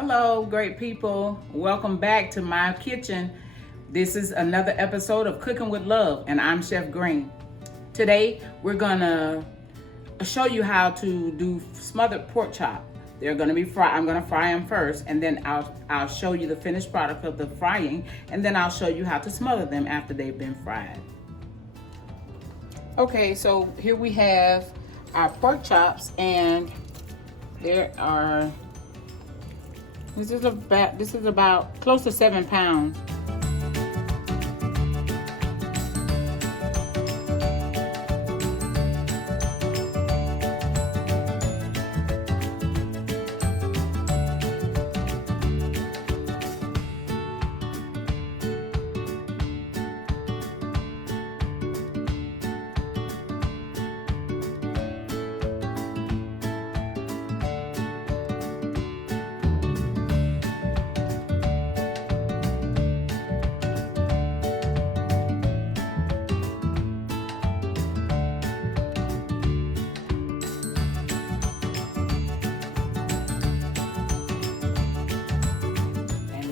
Hello, great people. Welcome back to my kitchen. This is another episode of Cooking with Love, and I'm Chef Green. Today, we're gonna show you how to do smothered pork chop. They're gonna be fried. I'm gonna fry them first, and then I'll show you the finished product of the frying, and then I'll show you how to smother them after they've been fried. Okay, so here we have our pork chops, and there are. This is about close to 7 pounds.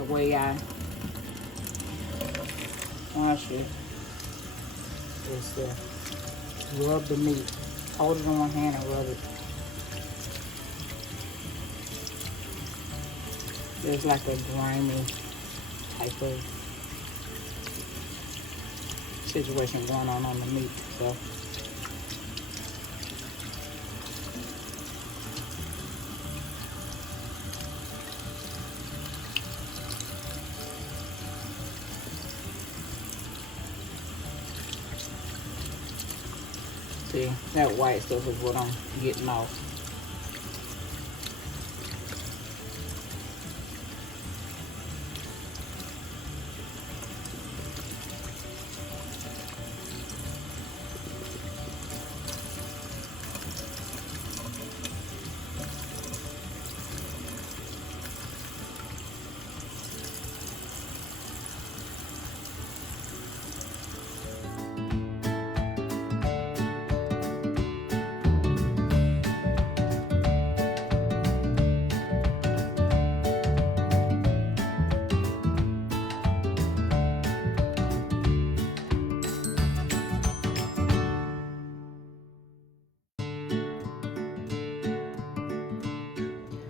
Way I wash it is to rub the meat. Hold it on one hand and rub it. There's like a grimy type of situation going on the meat, so. See, that white stuff is what I'm getting off.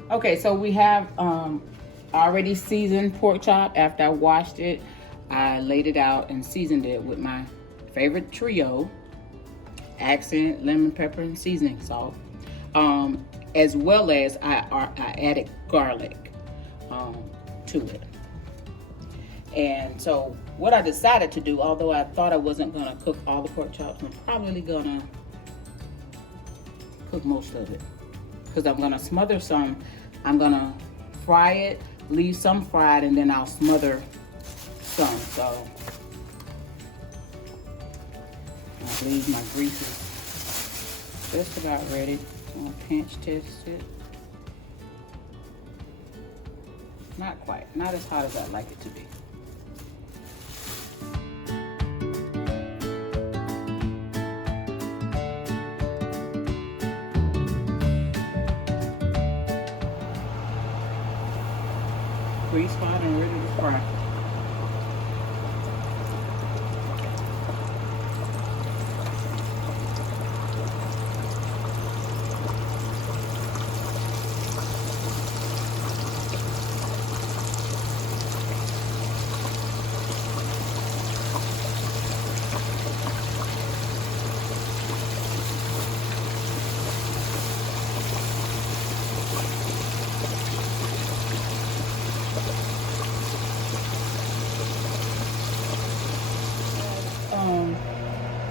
Okay, so we have already seasoned pork chop. After I washed it, I laid it out and seasoned it with my favorite trio, accent, lemon, pepper, and seasoning salt, as well as I added garlic to it. And so what I decided to do, although I thought I wasn't gonna cook all the pork chops, I'm probably gonna cook most of it, because I'm gonna smother some. I'm gonna fry it, leave some fried, and then I'll smother some. So I believe my grease is just about ready. I'm gonna pinch test it. Not quite, not as hot as I'd like it to be. Grease hot and ready to fry.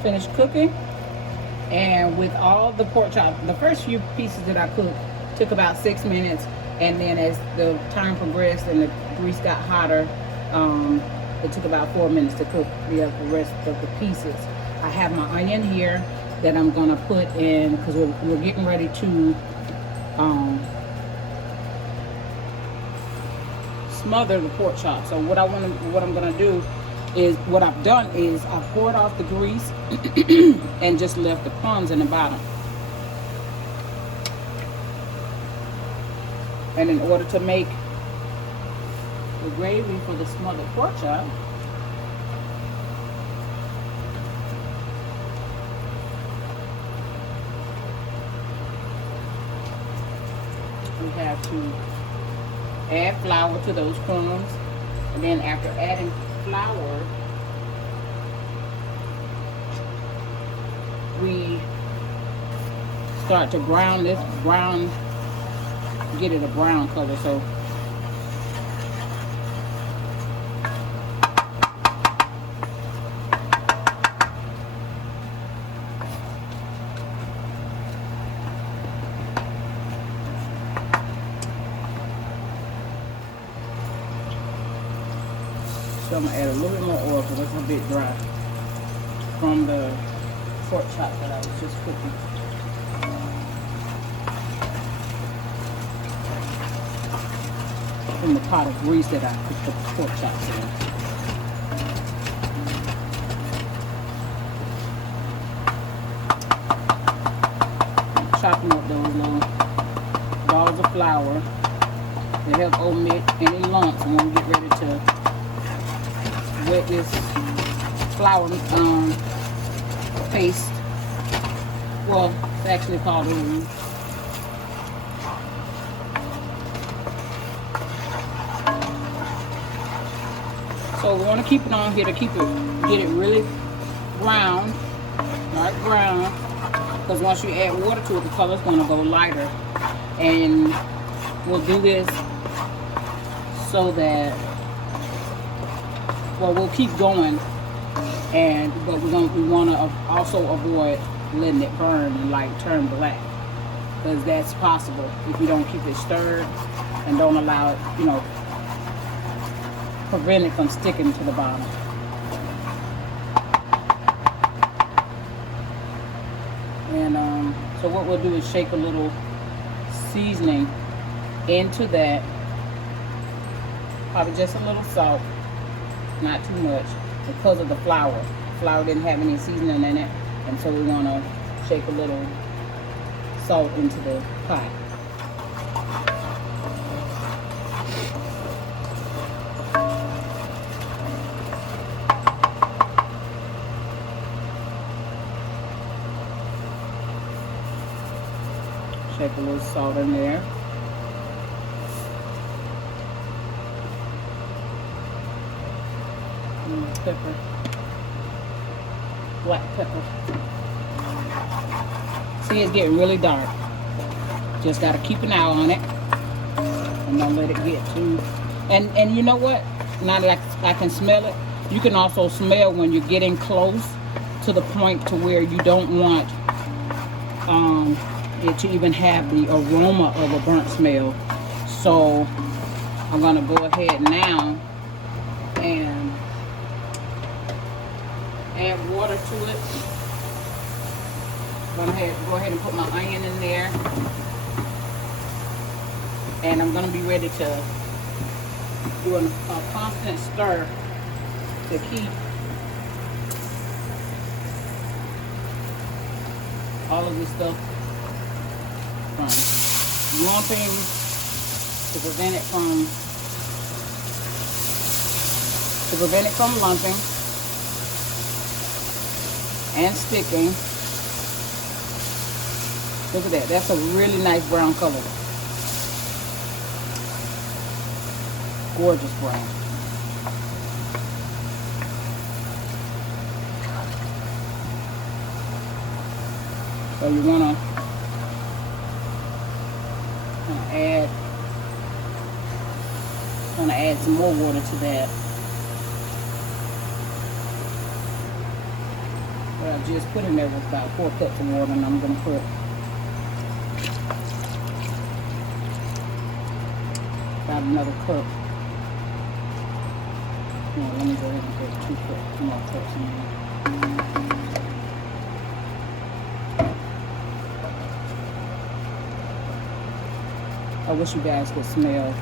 Finished cooking, and with all the pork chop, the first few pieces that I cooked took about 6 minutes, and then as the time progressed and the grease got hotter, it took about 4 minutes to cook the rest of the pieces. I have my onion here that I'm gonna put in, because we're getting ready to smother the pork chop. So what I'm gonna do is, what I've done is I've poured off the grease and just left the crumbs in the bottom. And in order to make the gravy for the smothered pork chop. We have to add flour to those crumbs, and then after adding flour, we start to brown this brown, get it a brown color. So I'm gonna add a little bit more oil because it's a bit dry from the pork chop that I was just cooking. From the pot of grease that I cooked the pork chops in. I'm chopping up those little balls of flour to help omit any lumps when we get ready to wet this flour paste. Well, it's actually called ooze. So we want to keep it on here to keep it, get it really brown, dark brown, because once you add water to it, the color's going to go lighter. And we'll do this so that, well, we'll keep going, but we want to also avoid letting it burn and like turn black, because that's possible if you don't keep it stirred and don't allow it, you know, prevent it from sticking to the bottom. And so what we'll do is shake a little seasoning into that, probably just a little salt, not too much, because of the flour. Flour didn't have any seasoning in it, and so we want to shake a little salt into the pot. Shake a little salt in there. Pepper. Black pepper. See, it's getting really dark. Just got to keep an eye on it and don't let it get too. And you know what? Now that I can smell it, you can also smell when you're getting close to the point to where you don't want it to even have the aroma of a burnt smell. So I'm gonna go ahead now and add water to it. I'm gonna go ahead and put my onion in there, and I'm gonna be ready to do a constant stir to keep all of this stuff from lumping, to prevent it from lumping and sticking. Look at that. That's a really nice brown color. Gorgeous brown. So you want to add some more water to that. What I just put in there was about 4 cups of water, and I'm going to put about another cup. No, let me go ahead and put 2 more cups in there. I wish you guys could smell,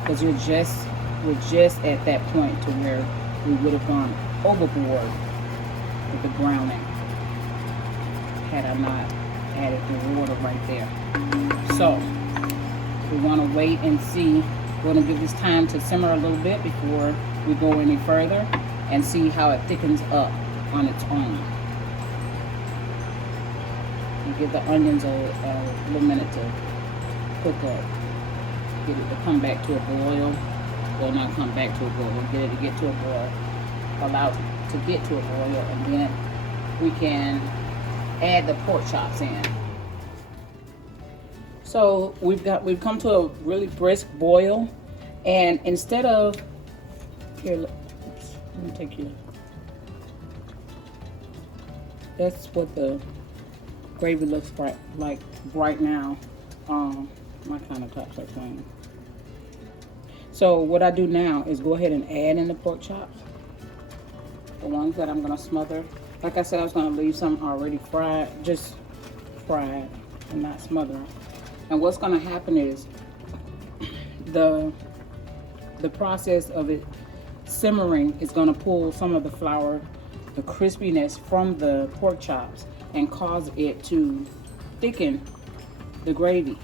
because we're just at that point to where we would have gone overboard with the browning had I not added the water right there. So we want to wait and see We're gonna give this time to simmer a little bit before we go any further and see how it thickens up on its own. And give the onions a little minute to cook up. Get it to come back to a boil. Well, not come back to a boil. Get it to get to a boil. Allow it to get to a boil, and then we can add the pork chops in. So we've come to a really brisk boil, and instead of here, oops, let me take you. That's what the gravy looks like right now. My countertops are clean. So what I do now is go ahead and add in the pork chops, the ones that I'm gonna smother. Like I said, I was gonna leave some already fried, just fried and not smothered. And what's gonna happen is the process of it simmering is gonna pull some of the flour, the crispiness from the pork chops, and cause it to thicken the gravy.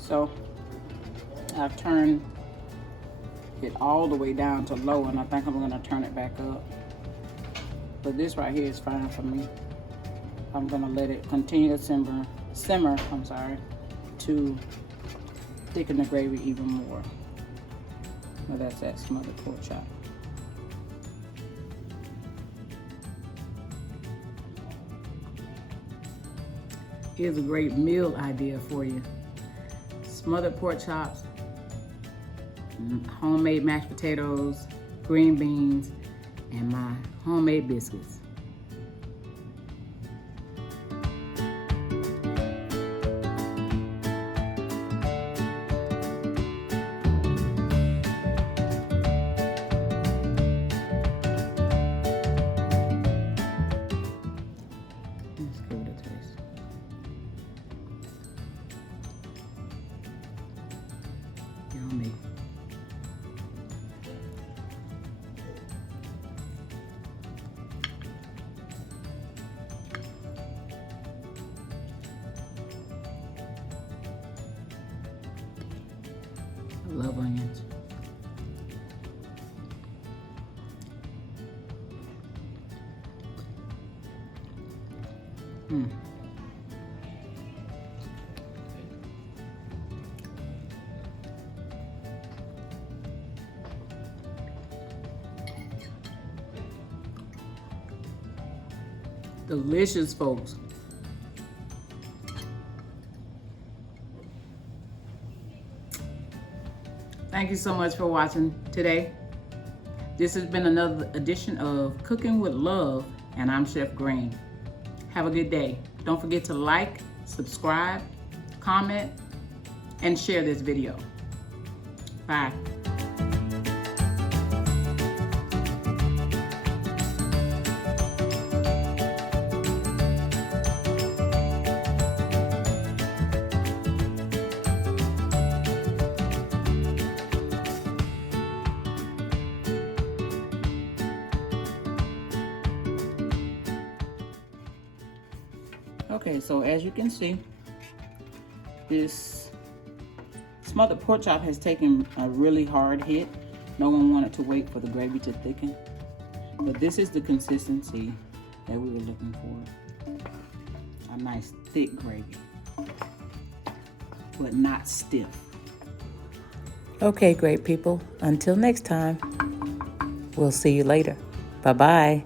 So I've turned it all the way down to low, and I think I'm gonna turn it back up. But this right here is fine for me. I'm gonna let it continue to simmer, to thicken the gravy even more. Now that's that smothered pork chop. Here's a great meal idea for you. Smothered pork chops, homemade mashed potatoes, green beans, and my homemade biscuits. Let's give it a taste. Yummy. I love onions. Delicious, folks. Thank you so much for watching today. This has been another edition of Cooking with Love, and I'm Chef Green. Have a good day. Don't forget to like, subscribe, comment, and share this video. Bye. Okay, so as you can see, this smothered pork chop has taken a really hard hit. No one wanted to wait for the gravy to thicken, but this is the consistency that we were looking for. A nice thick gravy, but not stiff. Okay, great people. Until next time, we'll see you later. Bye-bye.